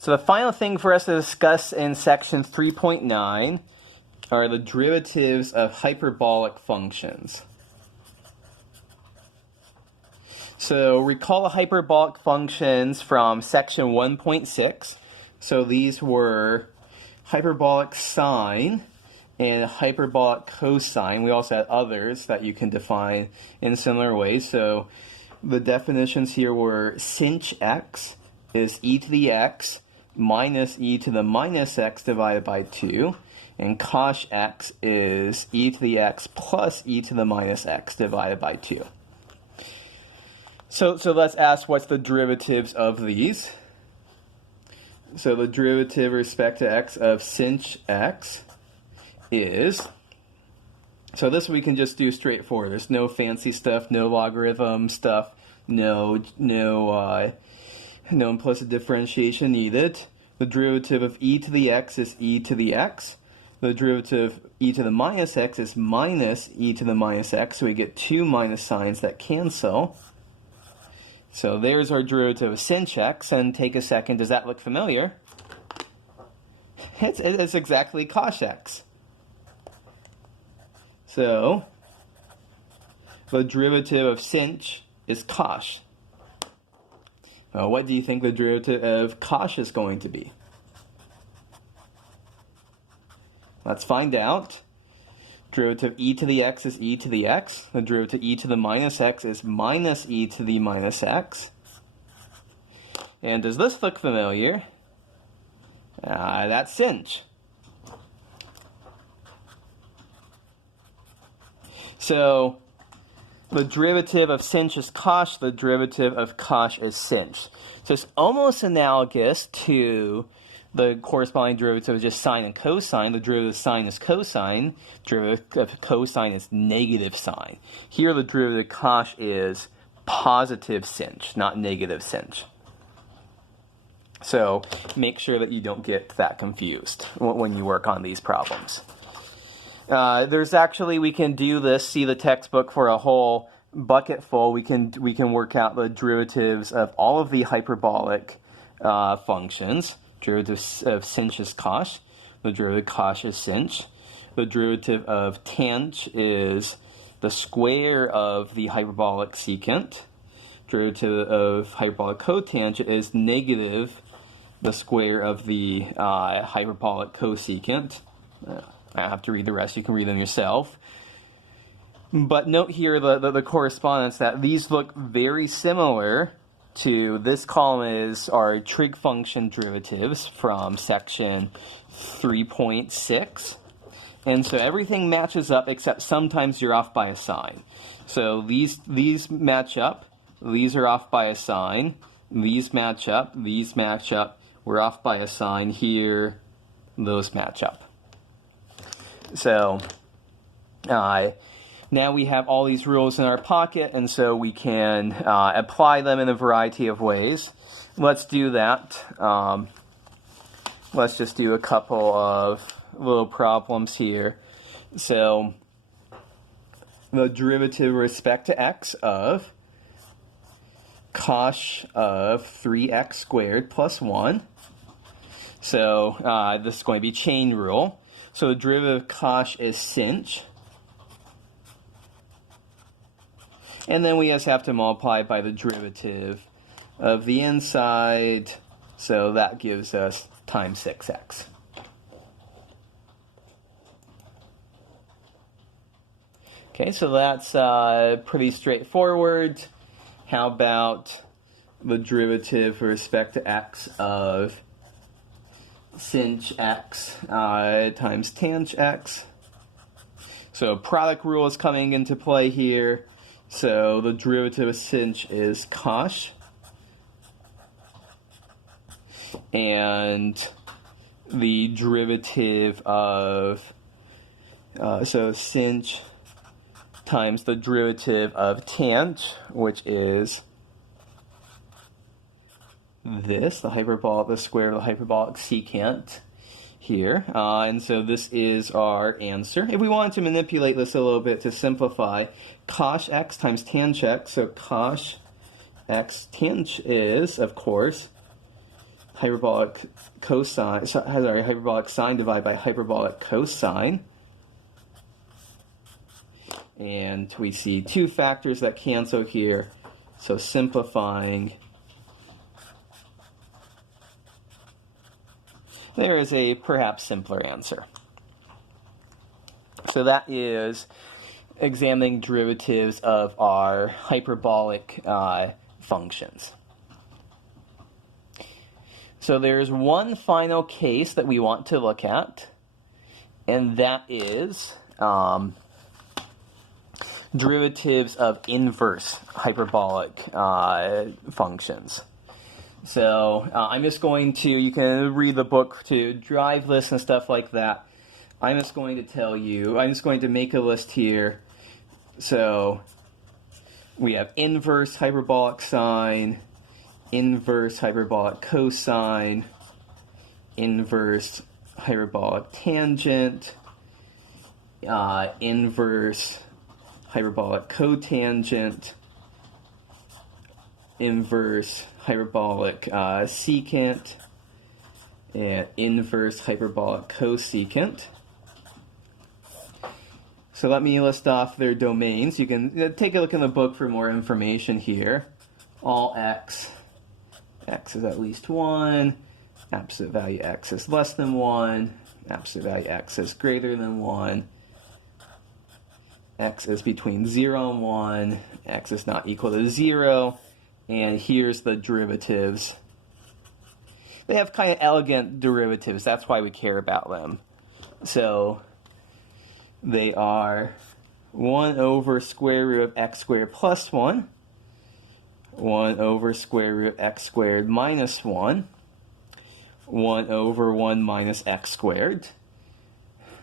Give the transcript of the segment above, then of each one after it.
So the final thing for us to discuss in section 3.9 are the derivatives of hyperbolic functions. So recall the hyperbolic functions from section 1.6. So these were hyperbolic sine and hyperbolic cosine. We also had others that you can define in similar ways. So the definitions here were sinh x is e to the x minus e to the minus x divided by 2. And cos x is e to the x plus e to the minus x divided by 2. So let's ask what's the derivatives of these. So the derivative with respect to x of sinh x is, so this we can just do straightforward. There's no fancy stuff, no logarithm stuff, no implicit differentiation needed. The derivative of e to the x is e to the x. The derivative of e to the minus x is minus e to the minus x, so we get two minus signs that cancel. So there's our derivative of sinh x, and take a second, does that look familiar? It's exactly cos x. So the derivative of sinh is cos. Well, what do you think the derivative of cos is going to be? Let's find out. Derivative e to the x is e to the x. The derivative e to the minus x is minus e to the minus x. And does this look familiar? That's sinh. So the derivative of sinh is cos, the derivative of cos is sinh. So it's almost analogous to the corresponding derivative of just sine and cosine. The derivative of sine is cosine. Derivative of cosine is negative sine. Here the derivative of cos is positive sinh, not negative sinh. So make sure that you don't get that confused when you work on these problems. There's actually, we can do this, see the textbook for a whole bucket full. We can work out the derivatives of all of the hyperbolic functions. Derivative of sinh is cos. The derivative of cos is sinh. The derivative of tanh is the square of the hyperbolic secant. Derivative of hyperbolic cotangent is negative the square of the hyperbolic cosecant. I have to read the rest. You can read them yourself. But note here the correspondence that these look very similar to, this column is our trig function derivatives from section 3.6. And so everything matches up except sometimes you're off by a sign. So these match up. These are off by a sign. These match up. These match up. We're off by a sign here. Those match up. So now we have all these rules in our pocket, and so we can apply them in a variety of ways. Let's do that. Let's just do a couple of little problems here. So the derivative with respect to x of cos of 3x squared plus 1. So this is going to be chain rule. So the derivative of cos is sinh. And then we just have to multiply by the derivative of the inside. So that gives us times 6x. Okay, so that's pretty straightforward. How about the derivative with respect to x of sinh x times tanh x? So product rule is coming into play here. So the derivative of sinh is cos. And the derivative of, so sinh times the derivative of tanh, which is this, the square of the hyperbolic secant here. And so this is our answer. If we wanted to manipulate this a little bit to simplify, cos x times tanh x, so cos x tanh is, of course, hyperbolic cosine, sorry, hyperbolic sine divided by hyperbolic cosine. And we see two factors that cancel here. So simplifying, there is a perhaps simpler answer. So that is examining derivatives of our hyperbolic functions. So there's one final case that we want to look at, and that is derivatives of inverse hyperbolic functions. So I'm just going to, you can read the book to drive lists and stuff like that. I'm just going to tell you, I'm just going to make a list here. So we have inverse hyperbolic sine, inverse hyperbolic cosine, inverse hyperbolic tangent, inverse hyperbolic cotangent, inverse hyperbolic secant, and inverse hyperbolic cosecant. So let me list off their domains. You can take a look in the book for more information here. All x is at least 1, absolute value x is less than 1, absolute value x is greater than 1, x is between 0 and 1, x is not equal to 0, and here's the derivatives. They have kind of elegant derivatives, that's why we care about them. So they are 1 over square root of x squared plus 1, 1 over square root of x squared minus 1, 1 over 1 minus x squared,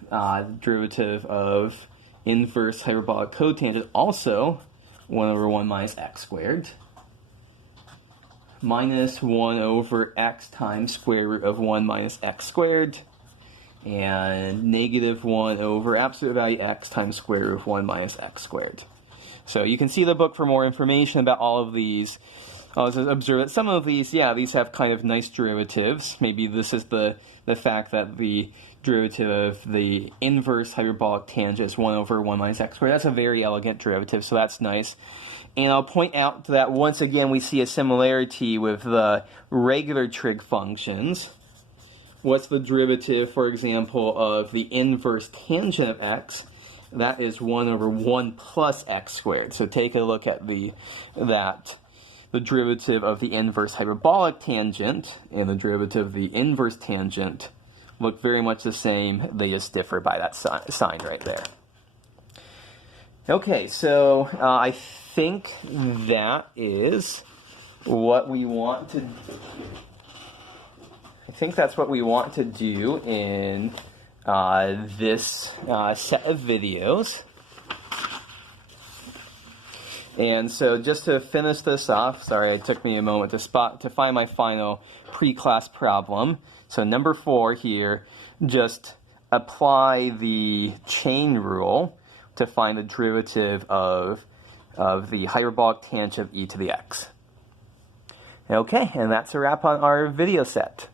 derivative of inverse hyperbolic cotangent, also 1 over 1 minus x squared, minus 1 over x times square root of 1 minus x squared, and negative 1 over absolute value x times square root of 1 minus x squared. So you can see the book for more information about all of these. I'll just observe that some of these, yeah, these have kind of nice derivatives. Maybe this is the fact that the derivative of the inverse hyperbolic tangent is 1 over 1 minus x squared. That's a very elegant derivative, so that's nice. And I'll point out that once again we see a similarity with the regular trig functions. What's the derivative, for example, of the inverse tangent of x? That is 1 over 1 plus x squared. So take a look at the derivative of the inverse hyperbolic tangent and the derivative of the inverse tangent look very much the same. They just differ by that sign right there. Okay, so I think that is what we want to. I think that's what we want to do in this set of videos. And so just to finish this off, sorry, it took me a moment to find my final pre-class problem. So number 4 here, just apply the chain rule to find the derivative of the hyperbolic tangent of e to the x. Okay, and that's a wrap on our video set.